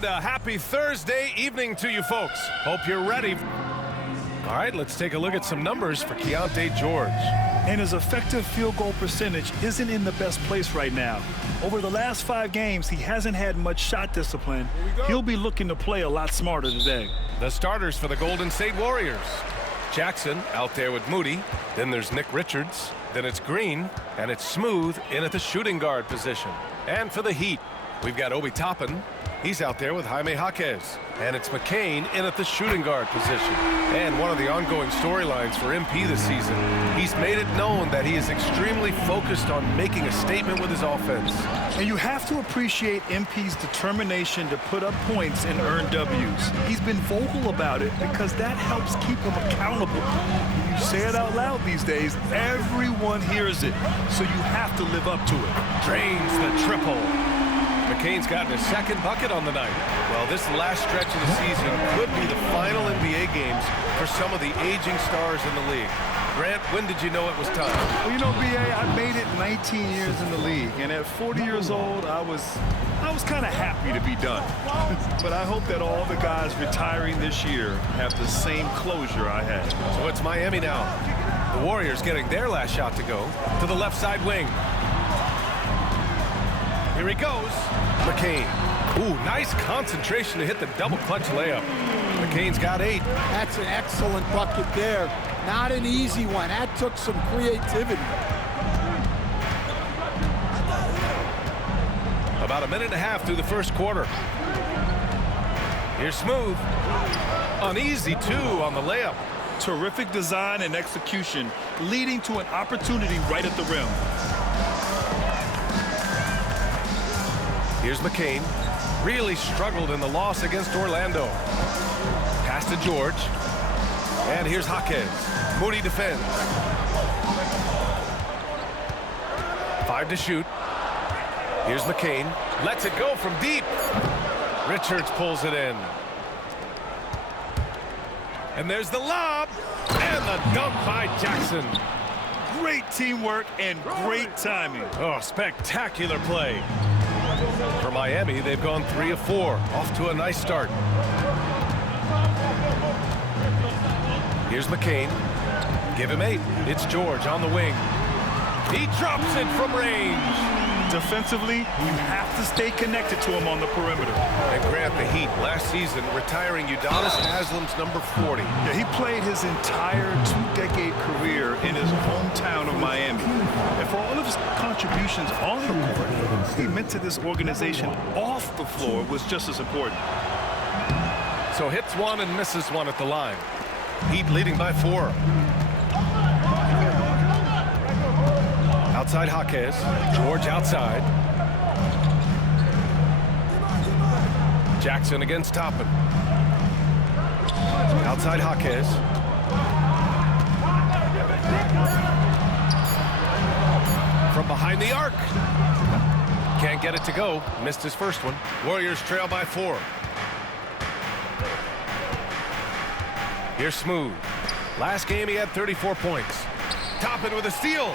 And a happy Thursday evening to you folks. Hope you're ready. All right, let's take a look at some numbers for Keyonte George. And his effective field goal percentage isn't in the best place right now. Over the last 5 games, he hasn't had much shot discipline. He'll be looking to play a lot smarter today. The starters for the Golden State Warriors. Jackson out there with Moody. Then there's Nick Richards. Then it's Green. And it's Smooth in at the shooting guard position. And for the Heat, we've got Obi Toppin. He's out there with Jaime Jaquez. And it's McCain in at the shooting guard position. And one of the ongoing storylines for MP this season, he's made it known that he is extremely focused on making a statement with his offense. And you have to appreciate MP's determination to put up points and earn W's. He's been vocal about it because that helps keep him accountable. When you say it out loud these days, everyone hears it. So you have to live up to it. Drains the triple. McCain's gotten his second bucket on the night. Well, this last stretch of the season could be the final NBA games for some of the aging stars in the league. Grant, when did you know it was time? Well, you know, B.A., I made it 19 years in the league, and at 40 years old, I was kind of happy to be done. But I hope that all the guys retiring this year have the same closure I had. So it's Miami now. The Warriors getting their last shot to go to the left side wing. Here he goes. McCain. Ooh, nice concentration to hit the double clutch layup. McCain's got 8. That's an excellent bucket there. Not an easy one. That took some creativity. About a minute and a half through the first quarter. Here's Smooth. Uneasy, too, on the layup. Terrific design and execution, leading to an opportunity right at the rim. Here's McCain. Really struggled in the loss against Orlando. Pass to George. And here's Jaquez. Moody defends. 5 to shoot. Here's McCain. Lets it go from deep. Richards pulls it in. And there's the lob. And the dunk by Jackson. Great teamwork and great timing. Oh, spectacular play. For Miami, they've gone 3 of 4. Off to a nice start. Here's McCain. Give him 8. It's George on the wing. He drops it from range. Defensively, you have to stay connected to him on the perimeter. And Grant, the Heat last season retiring Udonis Haslem's number 40. Yeah, he played his entire 2-decade career in his hometown of Miami. And for all of his contributions on the court, he meant to this organization off the floor was just as important. So hits 1 and misses 1 at the line. Heat leading by 4. Outside Jaquez. George outside. Jackson against Toppin. Outside Jaquez. From behind the arc. Can't get it to go. Missed his first one. Warriors trail by 4. Here's Smooth. Last game he had 34 points. Toppin with a steal.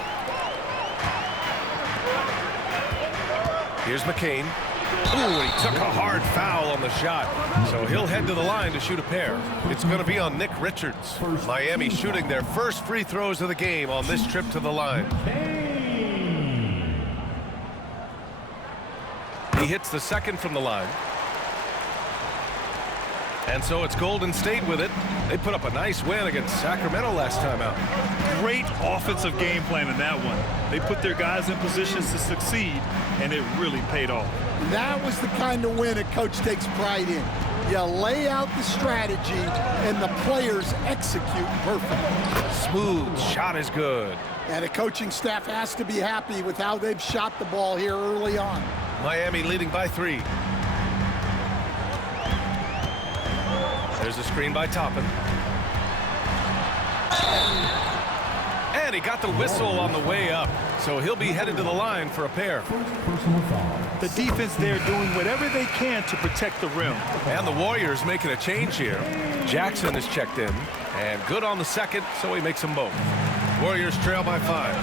Here's McCain. Ooh, he took a hard foul on the shot. So he'll head to the line to shoot a pair. It's going to be on Nick Richards. Miami shooting their first free throws of the game on this trip to the line. He hits the second from the line. And so it's Golden State with it. They put up a nice win against Sacramento last time out. Great offensive game plan in that one. They put their guys in positions to succeed, and it really paid off. That was the kind of win a coach takes pride in. You lay out the strategy, and the players execute perfectly. Smooth shot is good. And the coaching staff has to be happy with how they've shot the ball here early on. Miami leading by 3. There's a screen by Toppin. And he got the whistle on the way up. So he'll be headed to the line for a pair. The defense there doing whatever they can to protect the rim. And the Warriors making a change here. Jackson is checked in. And good on the second, so he makes them both. Warriors trail by 5.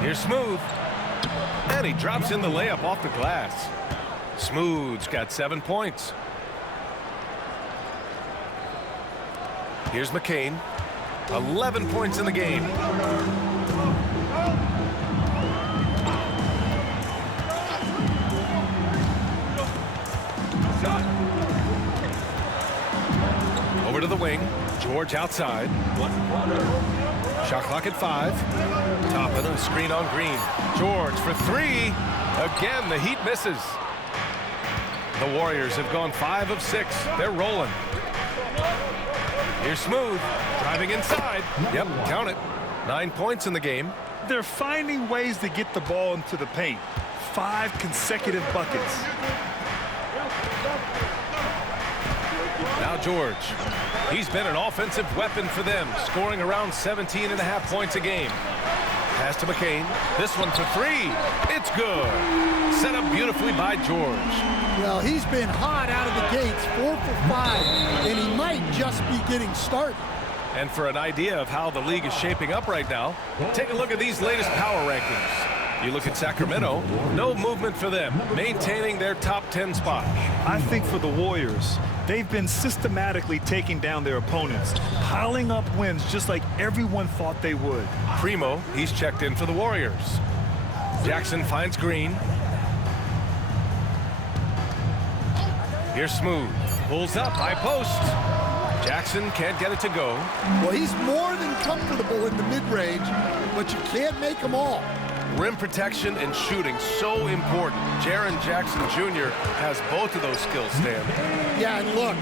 Here's Smooth. And he drops in the layup off the glass. Smooth's got 7 points. Here's McCain. 11 points in the game. Over to the wing. George outside. Shot clock at 5. Toppin, a screen on Green. George for 3. Again, the Heat misses. The Warriors have gone 5 of 6. They're rolling. Here's Smooth, driving inside. Yep, count it. 9 points in the game. They're finding ways to get the ball into the paint. 5 consecutive buckets. Now George. He's been an offensive weapon for them, scoring around 17.5 points a game. Pass to McCain. This one for 3. It's good. Set up beautifully by George. Well, he's been hot out of the gates, 4 for 5, and he might just be getting started. And for an idea of how the league is shaping up right now, take a look at these latest power rankings. You look at Sacramento, no movement for them, maintaining their top 10 spot. I think for the Warriors, they've been systematically taking down their opponents, piling up wins just like everyone thought they would. Primo, he's checked in for the Warriors. Jackson finds Green. Here's Smooth. Pulls up, high post. Jackson can't get it to go. Well, he's more than comfortable in the mid-range, but you can't make them all. Rim protection and shooting, so important. Jaren Jackson Jr. has both of those skills, Stan. Yeah, and look,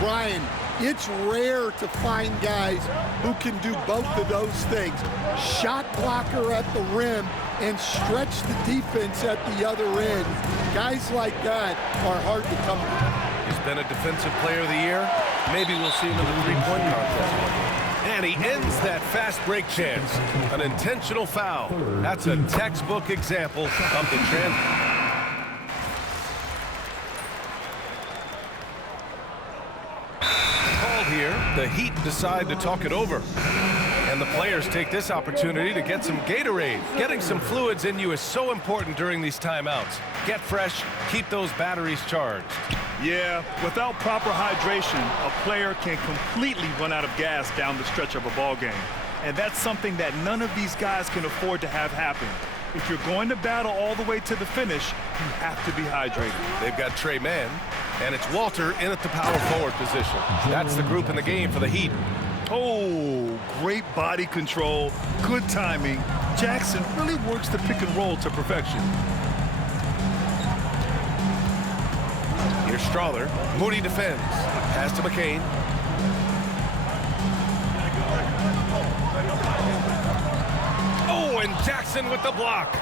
Brian, it's rare to find guys who can do both of those things. Shot blocker at the rim and stretch the defense at the other end. Guys like that are hard to come by. He's been a defensive player of the year. Maybe we'll see him in the three-point contest. And he ends that fast break chance. An intentional foul. That's a textbook example of the trend. Called here, the Heat decide to talk it over. And the players take this opportunity to get some Gatorade. Getting some fluids in you is so important during these timeouts. Get fresh, keep those batteries charged. Yeah, without proper hydration, a player can completely run out of gas down the stretch of a ball game. And that's something that none of these guys can afford to have happen. If you're going to battle all the way to the finish, you have to be hydrated. They've got Trey Mann, and it's Walter in at the power forward position. That's the group in the game for the Heat. Oh, great body control, good timing. Jackson really works the pick and roll to perfection. Here's Strawther. Moody defends. Pass to McCain. Oh, and Jackson with the block.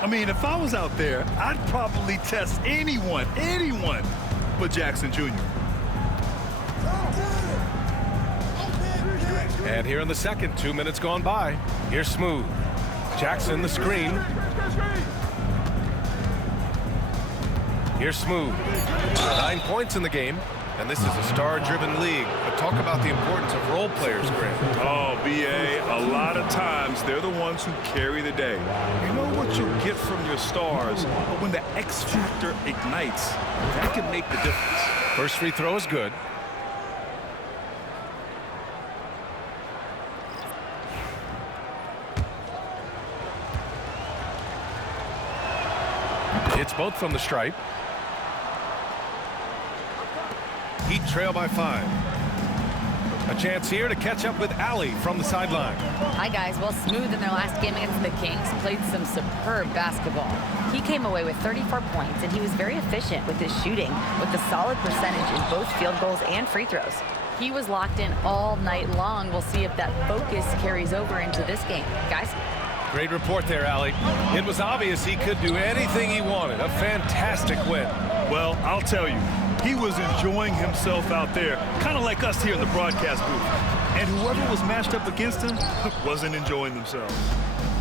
I mean, if I was out there, I'd probably test anyone but Jackson Jr. And here in the second, 2 minutes gone by. Here's Smooth. Jackson, the screen. Here's Smooth. 9 points in the game, and this is a star-driven league. But talk about the importance of role players, Grant. Oh, B.A., a lot of times they're the ones who carry the day. You know what you'll get from your stars, but when the X factor ignites, that can make the difference. First free throw is good. It's both from the stripe. Heat trail by 5. A chance here to catch up with Allie from the sideline. Hi, guys. Well, Smooth in their last game against the Kings played some superb basketball. He came away with 34 points, and he was very efficient with his shooting, with a solid percentage in both field goals and free throws. He was locked in all night long. We'll see if that focus carries over into this game. Guys? Great report there, Allie. It was obvious he could do anything he wanted. A fantastic win. Well, I'll tell you, he was enjoying himself out there, kind of like us here in the broadcast booth. And whoever was matched up against him wasn't enjoying themselves.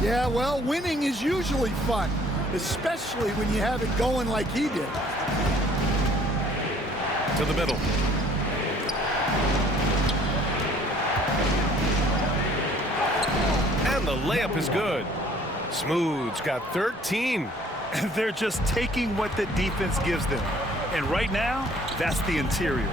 Yeah, well, winning is usually fun, especially when you have it going like he did. To the middle. And the layup is good. Smooth's got 13. And they're just taking what the defense gives them. And right now, that's the interior.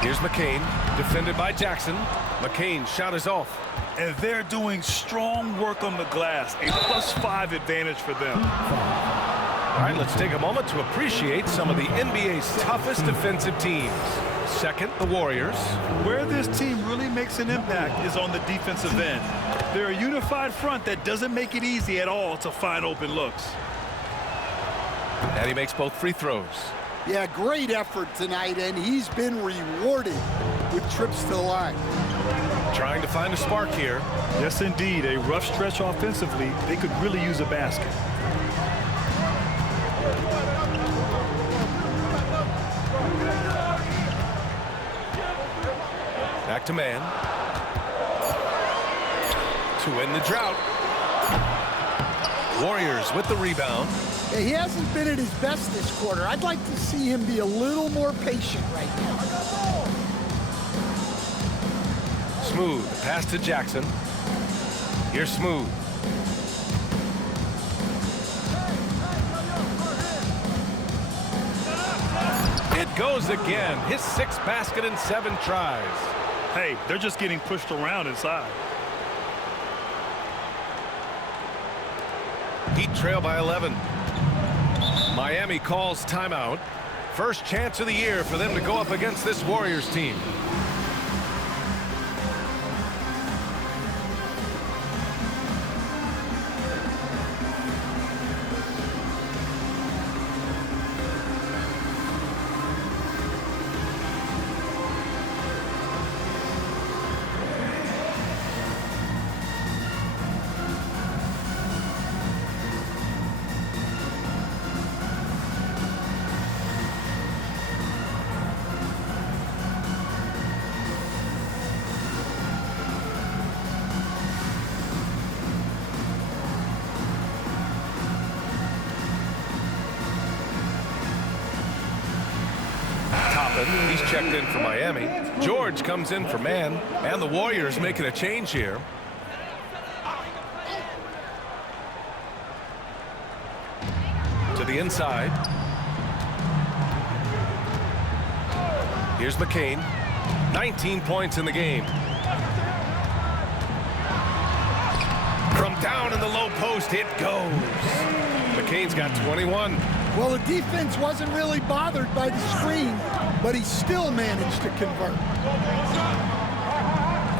Here's McCain, defended by Jackson. McCain's shot is off. And they're doing strong work on the glass, a +5 advantage for them. All right, let's take a moment to appreciate some of the NBA's toughest defensive teams. Second, the Warriors. Where this team really makes an impact is on the defensive end. They're a unified front that doesn't make it easy at all to find open looks. And he makes both free throws. Yeah, great effort tonight, and he's been rewarded with trips to the line. Trying to find a spark here. Yes, indeed. A rough stretch offensively. They could really use a basket. Back to man. To end the drought. Warriors with the rebound. Yeah, he hasn't been at his best this quarter. I'd like to see him be a little more patient right now. Smooth, pass to Jackson. Here's Smooth. It goes again. His 6th basket in 7 tries. Hey, they're just getting pushed around inside. Heat trail by 11. Miami calls timeout. First chance of the year for them to go up against this Warriors team. He's checked in for Miami. George comes in for man, and the Warriors making a change here. To the inside. Here's McCain. 19 points in the game. From down in the low post, it goes. McCain's got 21. Well, the defense wasn't really bothered by the screen, but he still managed to convert.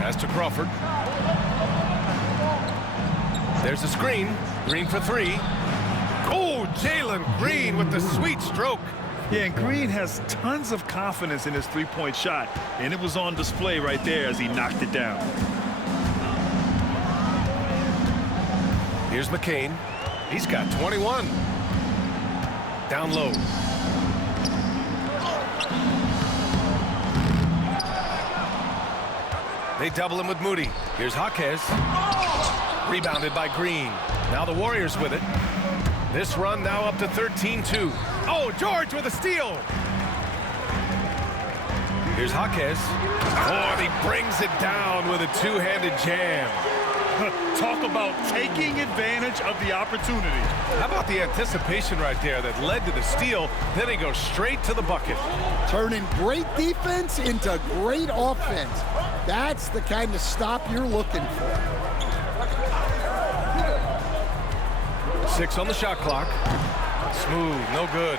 Pass to Crawford. There's a screen. Green for 3. Oh, Jalen Green with the sweet stroke. Yeah, and Green has tons of confidence in his three-point shot, and it was on display right there as he knocked it down. Here's McCain. He's got 21. Down low. They double him with Moody. Here's Jaquez. Rebounded by Green. Now the Warriors with it. This run now up to 13-2. Oh, George with a steal. Here's Jaquez. Oh, and he brings it down with a two-handed jam. Talk about taking advantage of the opportunity. How about the anticipation right there that led to the steal? Then he goes straight to the bucket. Turning great defense into great offense. That's the kind of stop you're looking for. 6 on the shot clock. Smooth, no good.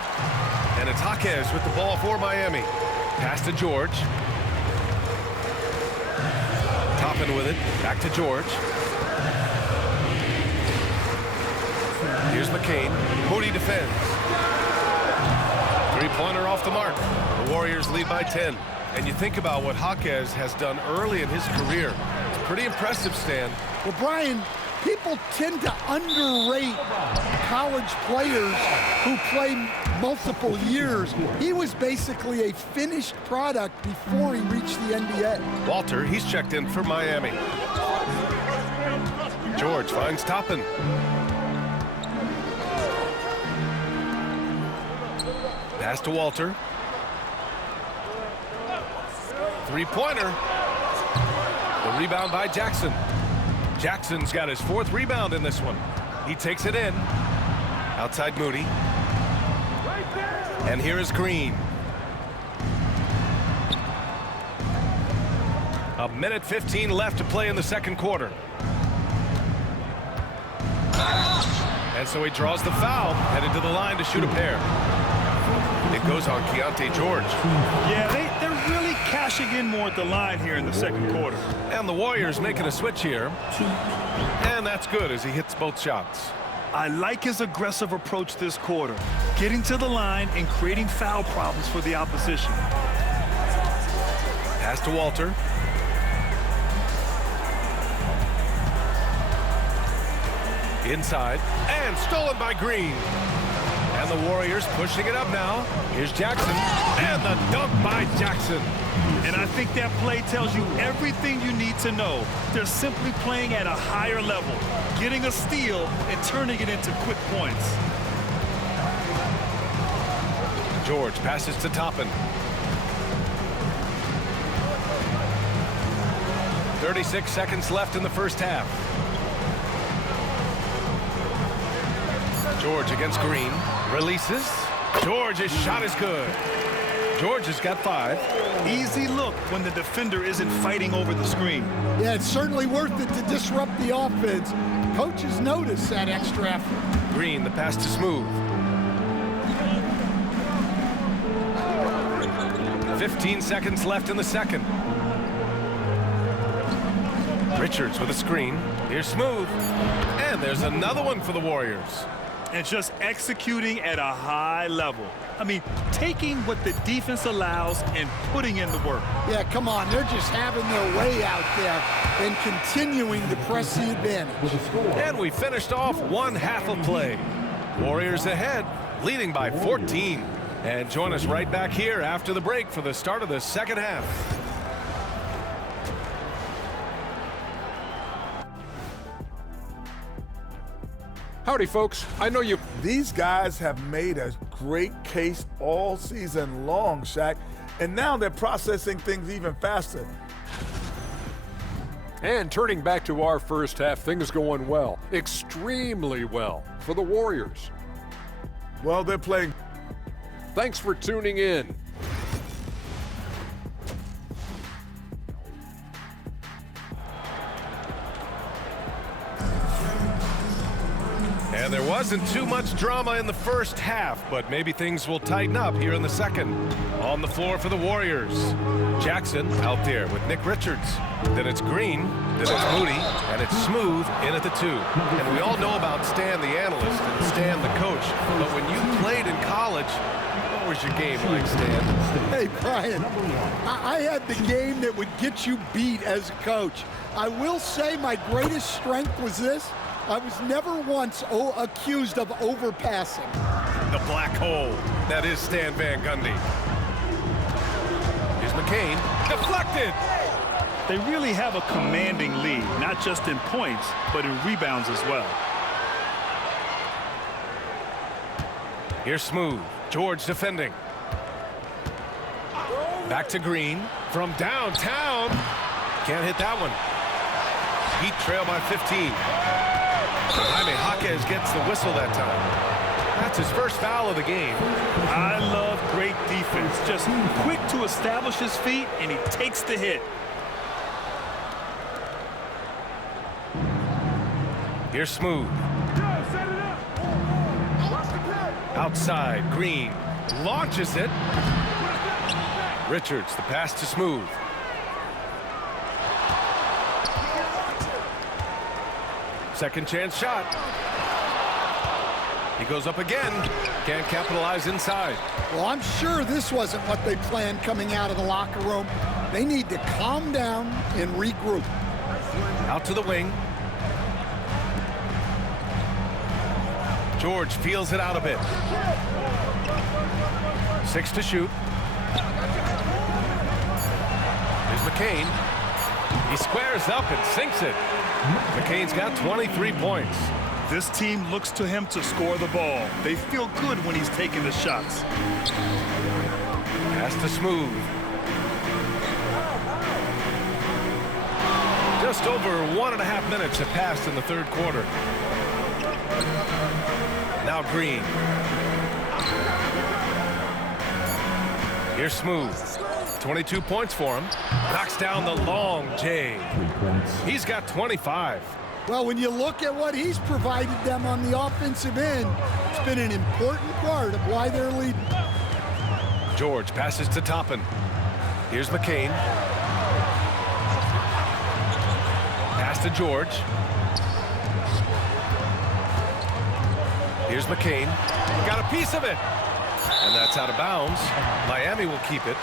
And it's Jaquez with the ball for Miami. Pass to George. Toppin with it. Back to George. Here's McCain. Moody defends. Three-pointer off the mark. The Warriors lead by 10. And you think about what Jaquez has done early in his career. It's pretty impressive, Stan. Well, Brian, people tend to underrate college players who play multiple years. He was basically a finished product before he reached the NBA. Walter, he's checked in for Miami. George finds Toppin. Pass to Walter. Three-pointer. The rebound by Jackson. Jackson's got his 4th rebound in this one. He takes it in. Outside Moody. And here is Green. A minute 15 left to play in the second quarter. And so he draws the foul, headed to the line to shoot a pair. It goes on Keontae George. Yeah, they're really cashing in more at the line here in the second quarter. And the Warriors making a switch here. And that's good as he hits both shots. I like his aggressive approach this quarter, getting to the line and creating foul problems for the opposition. Pass to Walter. Inside, and stolen by Green. And the Warriors pushing it up now. Here's Jackson, and the dunk by Jackson. And I think that play tells you everything you need to know. They're simply playing at a higher level, getting a steal and turning it into quick points. George passes to Toppin. 36 seconds left in the first half. George against Green. Releases. George's shot is good. George has got 5. Easy look when the defender isn't fighting over the screen. Yeah, it's certainly worth it to disrupt the offense. Coaches notice that extra effort. Green, the pass to Smooth. 15 seconds left in the second. Richards with a screen. Here's Smooth. And there's another one for the Warriors. And just executing at a high level. I mean, taking what the defense allows and putting in the work. Yeah, come on. They're just having their way out there and continuing to press the advantage. And we finished off one half of play. Warriors ahead, leading by 14. And join us right back here after the break for the start of the second half. Howdy, folks. I know you... These guys have made a great case all season long, Shaq, and now they're processing things even faster. And turning back to our first half, things going well. Extremely well for the Warriors. Well, they're playing. Thanks for tuning in. And there wasn't too much drama in the first half, but maybe things will tighten up here in the second. On the floor for the Warriors. Jackson out there with Nick Richards. Then it's Green, then it's Moody, and it's Smooth in at the 2. And we all know about Stan the analyst and Stan the coach, but when you played in college, what was your game like, Stan? Hey, Brian, I had the game that would get you beat as a coach. I will say my greatest strength was this. I was never once accused of overpassing. The black hole. That is Stan Van Gundy. Here's McCain. Deflected. They really have a commanding lead, not just in points, but in rebounds as well. Here's Smooth. George defending. Back to Green. From downtown. Can't hit that one. Heat trail by 15. Jaime Jaquez gets the whistle that time. That's his first foul of the game. I love great defense. Just quick to establish his feet, and he takes the hit. Here's Smooth. Outside, Green launches it. Richards, the pass to Smooth. Second chance shot. He goes up again. Can't capitalize inside. Well, I'm sure this wasn't what they planned coming out of the locker room. They need to calm down and regroup. Out to the wing. George feels it out a bit. 6 to shoot. Here's McCain. He squares up and sinks it. McCain's got 23 points. This team looks to him to score the ball. They feel good when he's taking the shots. Pass to Smooth. Just over 1.5 minutes have passed in the third quarter. Now Green. Here's Smooth. 22 points for him. Knocks down the long J. He's got 25. Well, when you look at what he's provided them on the offensive end, it's been an important part of why they're leading. George passes to Toppin. Here's McCain. Pass to George. Here's McCain. Got a piece of it. And that's out of bounds. Miami will keep it.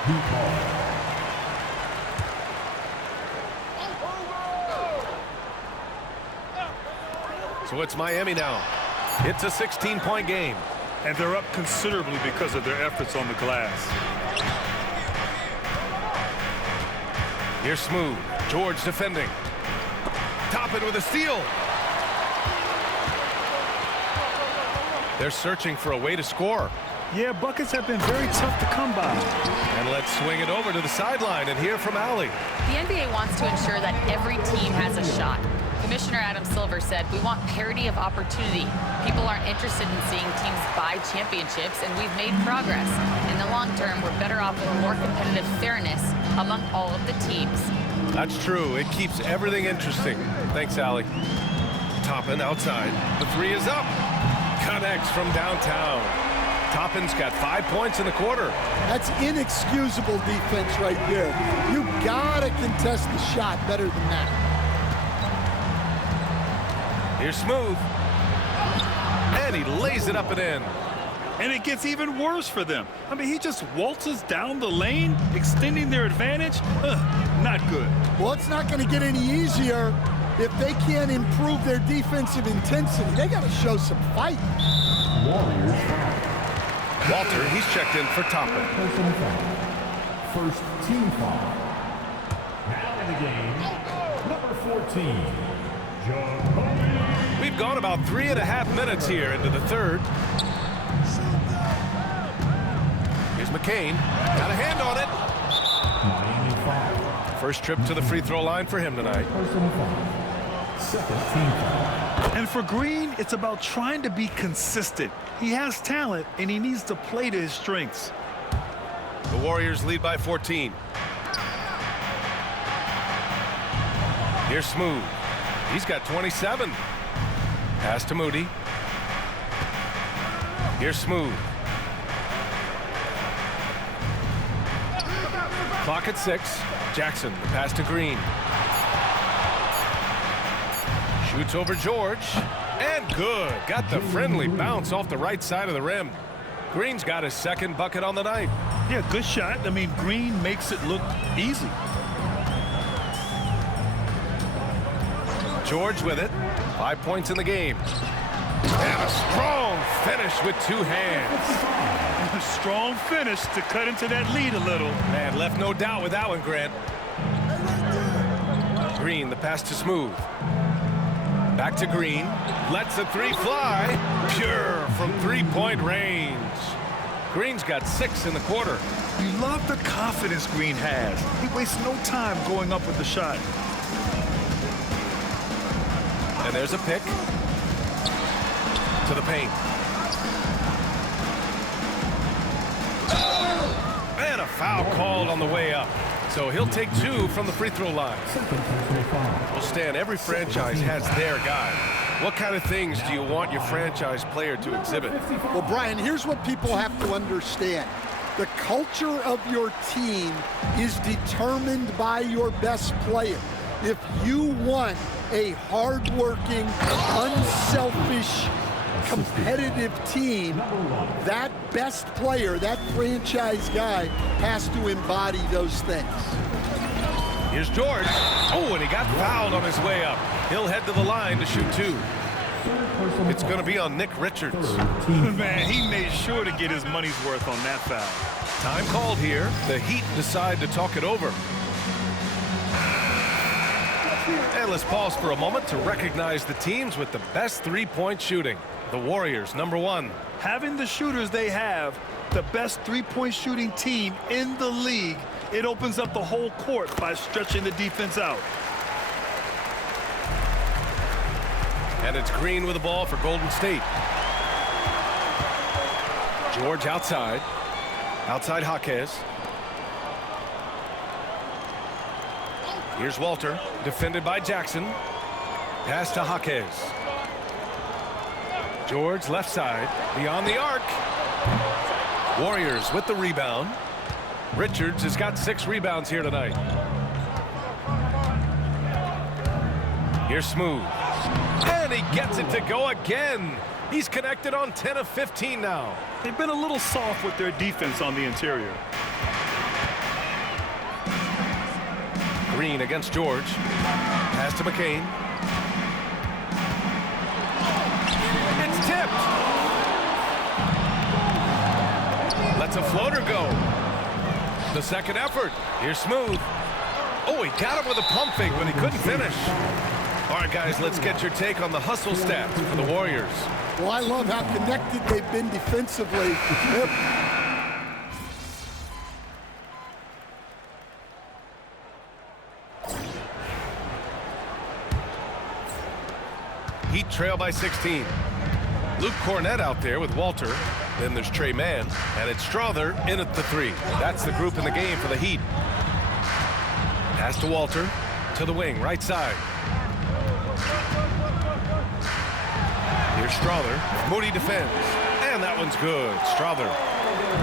So it's Miami now. It's a 16-point game. And they're up considerably because of their efforts on the glass. Here's Smooth. George defending. Toppin with a steal. They're searching for a way to score. Yeah, buckets have been very tough to come by. And let's swing it over to the sideline and hear from Allie. The NBA wants to ensure that every team has a shot. Commissioner Adam Silver said, we want parity of opportunity. People aren't interested in seeing teams buy championships, and we've made progress. In the long term, we're better off with more competitive fairness among all of the teams. That's true. It keeps everything interesting. Thanks, Allie. Toppin outside. The three is up. Connects from downtown. Toppin's got 5 points in the quarter. That's inexcusable defense right there. You gotta contest the shot better than that. Here's Smooth. And he lays it up and in. And it gets even worse for them. I mean, he just waltzes down the lane, extending their advantage. Not good. Well, it's not going to get any easier if they can't improve their defensive intensity. They got to show some fight. Walter, he's checked in for Toppin. First team foul. Now in the game, number 14, John Coleman. We've gone about 3.5 minutes here into the third. Here's McCain. Got a hand on it. First trip to the free throw line for him tonight. Second team foul. And for Green, it's about trying to be consistent. He has talent, and he needs to play to his strengths. The Warriors lead by 14. Here's Smooth. He's got 27. Pass to Moody. Here's Smooth. Clock at 6. Jackson, the pass to Green. Shoots over George. And good. Got the friendly bounce off the right side of the rim. Green's got his second bucket on the night. Yeah, good shot. I mean, Green makes it look easy. George with it. 5 points in the game. And a strong finish with 2 hands. A strong finish to cut into that lead a little. Man, left no doubt with that one, Grant. Green, the pass to Smooth. Back to Green. Lets a three fly. Pure from three-point range. Green's got 6 in the quarter. You love the confidence Green has. He wastes no time going up with the shot. And there's a pick. To the paint. And a foul called on the way up. So he'll take 2 from the free throw line. Well, Stan, every franchise has their guy. What kind of things do you want your franchise player to exhibit? Well, Brian, here's what people have to understand. The culture of your team is determined by your best player. If you want a hardworking, unselfish, competitive team, that best player, that franchise guy, has to embody those things. Here's George. Oh, and he got fouled on his way up. He'll head to the line to shoot 2. It's going to be on Nick Richards. Man, he made sure to get his money's worth on that foul. Time called here. The Heat decide to talk it over. And let's pause for a moment to recognize the teams with the best three-point shooting. The Warriors, number 1. Having the shooters they have, the best three-point shooting team in the league, it opens up the whole court by stretching the defense out. And it's Green with the ball for Golden State. George outside. Outside Jaquez. Here's Walter, defended by Jackson. Pass to Jaquez. George left side, beyond the arc. Warriors with the rebound. Richards has got 6 rebounds here tonight. Here's Smooth. And he gets it to go again. He's connected on 10 of 15 now. They've been a little soft with their defense on the interior. Green against George. Pass to McCain. It's tipped. Lets a floater go. The second effort. Here's Smooth. Oh, he got him with a pump fake when he couldn't finish. All right, guys, let's get your take on the hustle stats for the Warriors. Well, I love how connected they've been defensively. Heat trail by 16. Luke Cornett out there with Walter. Then there's Trey Mann, and it's Strother in at the 3. That's the group in the game for the Heat. Pass to Walter, to the wing, right side. Here's Strother. Moody defends, and that one's good. Strother.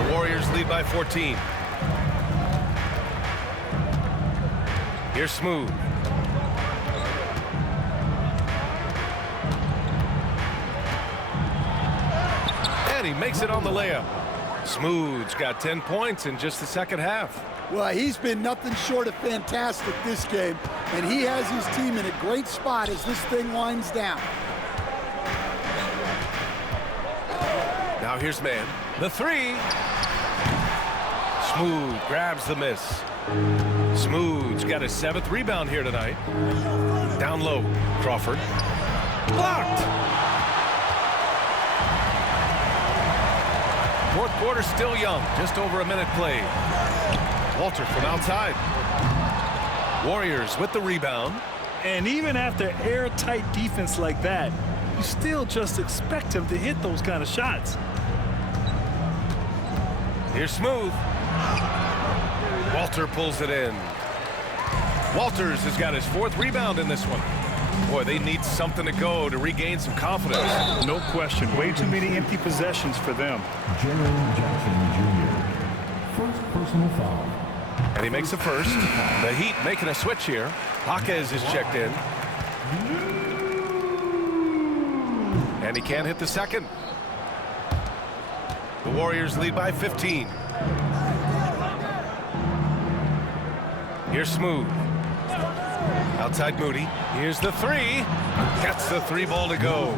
The Warriors lead by 14. Here's Smooth. And he makes it on the layup. Smooth's got 10 points in just the second half. Well, he's been nothing short of fantastic this game, and he has his team in a great spot as this thing winds down. Now here's Mann. The 3. Smooth grabs the miss. Smooth's got his 7th rebound here tonight. Down low. Crawford. Blocked. Fourth quarter still young. Just over a minute played. Walter from outside. Warriors with the rebound. And even after airtight defense like that, you still just expect him to hit those kind of shots. Here's Smooth. Walter pulls it in. Walters has got his 4th rebound in this one. Boy, they need something to go to regain some confidence. No question. Way too many empty possessions for them. Jaren Jackson Jr. First personal foul. And he makes the first. The Heat making a switch here. Jaquez is checked in. And he can't hit the second. The Warriors lead by 15. Here's Smooth. Outside Moody. Here's the 3. Gets the 3 ball to go.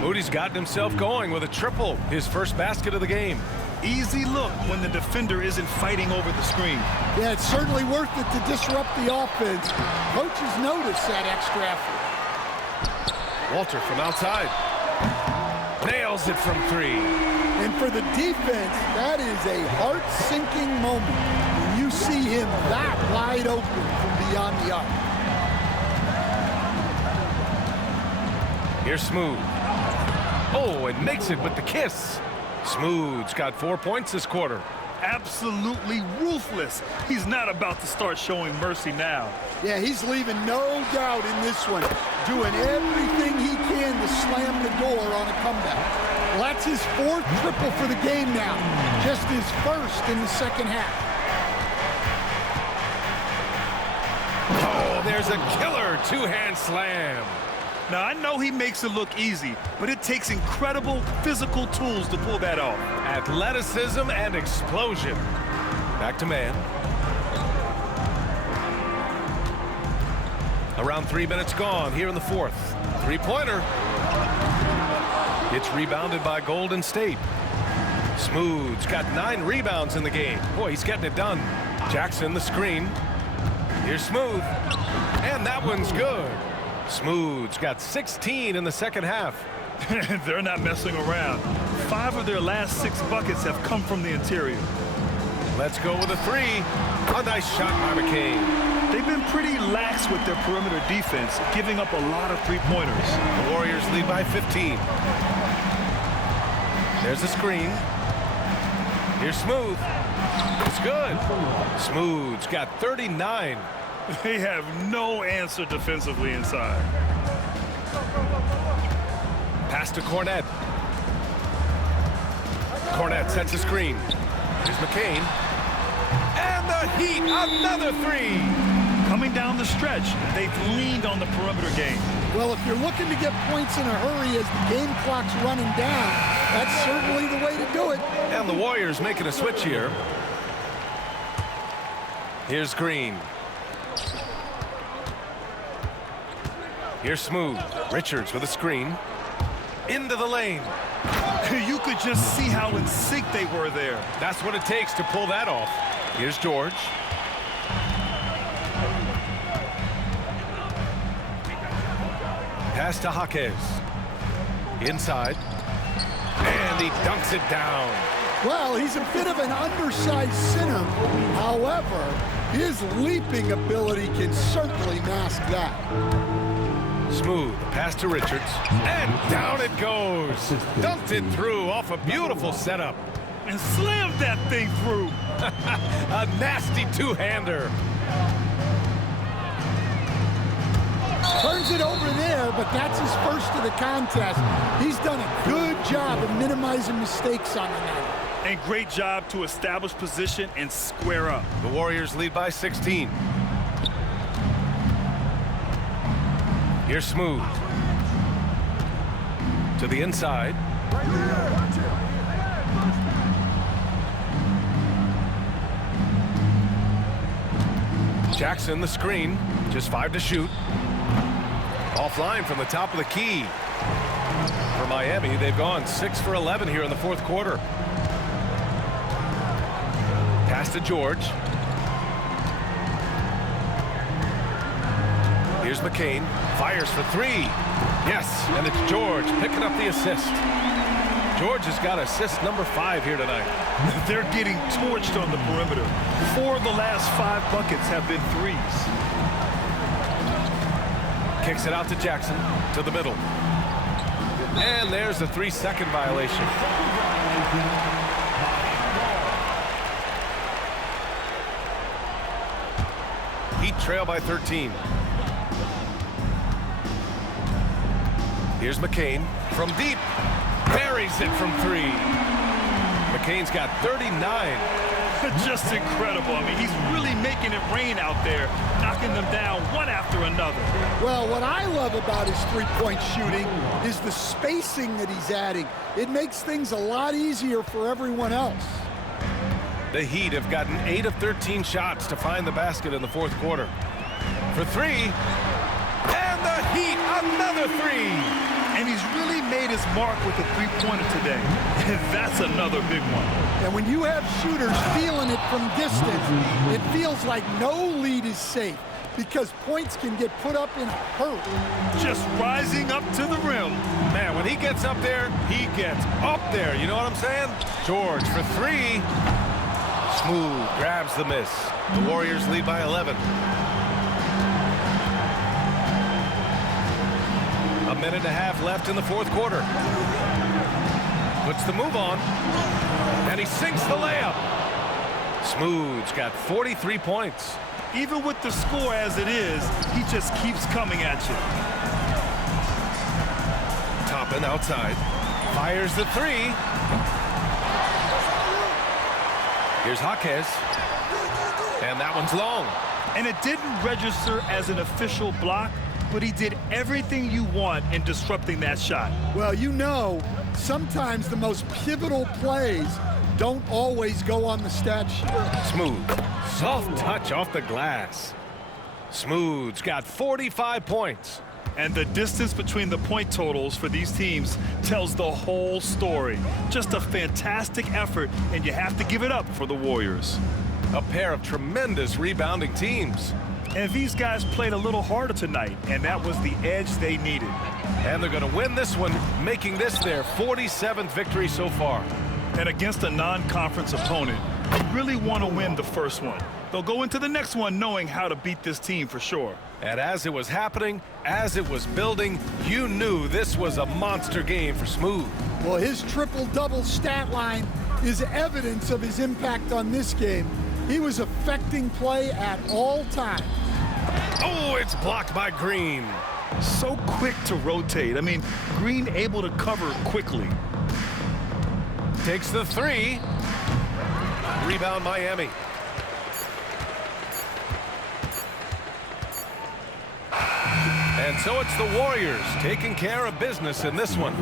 Moody's gotten himself going with a triple. His first basket of the game. Easy look when the defender isn't fighting over the screen. Yeah, it's certainly worth it to disrupt the offense. Coaches notice that extra effort. Walter from outside. Nails it from 3. And for the defense, that is a heart-sinking moment when you see him that wide open from beyond the arc. Here's Smooth. Oh, and makes it with the kiss. Smooth's got 4 points this quarter. Absolutely ruthless. He's not about to start showing mercy now. Yeah, he's leaving no doubt in this one, doing everything he can to slam the door on a comeback. Well, that's his 4th triple for the game now, just his 1st in the second half. Oh, there's a killer 2-hand slam. Now, I know he makes it look easy, but it takes incredible physical tools to pull that off. Athleticism and explosion. Back to Mann. Around 3 minutes gone here in the 4th. 3-pointer. It's rebounded by Golden State. Smooth's got 9 rebounds in the game. Boy, he's getting it done. Jackson, the screen. Here's Smooth. And that one's good. Smooth's got 16 in the second half. They're not messing around. 5 of their last 6 buckets have come from the interior. Let's go with a three. A nice shot by McCain. They've been pretty lax with their perimeter defense, giving up a lot of three-pointers. The Warriors lead by 15. There's a screen. Here's Smooth. It's good. Smooth's got 39. They have no answer defensively inside. Pass to Cornette. Cornette sets a screen. Here's McCain. And the Heat, another three. Coming down the stretch, they've leaned on the perimeter game. Well, if you're looking to get points in a hurry as the game clock's running down, that's certainly the way to do it. And the Warriors making a switch here. Here's Green. Here's Smooth. Richards with a screen. Into the lane. You could just see how in sync they were there. That's what it takes to pull that off. Here's George. Pass to Jaquez. Inside. And he dunks it down. Well, he's a bit of an undersized center. However, his leaping ability can certainly mask that. Smooth. Pass to Richards. And down it goes. Dunked it through off a beautiful setup. And slammed that thing through. A nasty two-hander. Turns it over there, but that's his first of the contest. He's done a good job of minimizing mistakes on the night. And great job to establish position and square up. The Warriors lead by 16. Here's Smooth. To the inside. Jackson, the screen. Just 5 to shoot. Offline from the top of the key. For Miami, they've gone 6 for 11 here in the fourth quarter. Pass to George. Here's McCain. Fires for three. Yes, and it's George picking up the assist. George has got assist number 5 here tonight. They're getting torched on the perimeter. 4 of the last 5 buckets have been threes. Kicks it out to Jackson, to the middle. And there's a 3-second violation. Heat trail by 13. Here's McCain from deep. Buries it from 3. McCain's got 39. Just incredible. I mean, he's really making it rain out there, knocking them down one after another. Well, what I love about his three-point shooting is the spacing that he's adding. It makes things a lot easier for everyone else. The Heat have gotten 8 of 13 shots to find the basket in the fourth quarter. For 3. And the Heat, another 3. And he's really made his mark with a three-pointer today. And that's another big one. And when you have shooters feeling it from distance, it feels like no lead is safe because points can get put up in a hurry. Just rising up to the rim. Man, when he gets up there, he gets up there. You know what I'm saying? George for 3. Smooth grabs the miss. The Warriors lead by 11. A minute and a half left in the fourth quarter. Puts the move on. And he sinks the layup. Smooth's got 43 points. Even with the score as it is, he just keeps coming at you. Toppin outside. Fires the 3. Here's Jaquez. And that one's long. And it didn't register as an official block, but he did everything you want in disrupting that shot. Well, you know, sometimes the most pivotal plays don't always go on the stat sheet. Smooth. Soft touch off the glass. Smooth's got 45 points. And the distance between the point totals for these teams tells the whole story. Just a fantastic effort, and you have to give it up for the Warriors. A pair of tremendous rebounding teams. And these guys played a little harder tonight, and that was the edge they needed. And they're going to win this one, making this their 47th victory so far. And against a non-conference opponent, You really want to win the first one. They'll go into the next one knowing how to beat this team for sure. And as it was happening, as it was building, you knew this was a monster game for Smooth. Well, his triple-double stat line is evidence of his impact on this game. He was affecting play at all times. Oh, it's blocked by Green. So quick to rotate. I mean, Green able to cover quickly. Takes the three. Rebound Miami. And so it's the Warriors taking care of business in this one.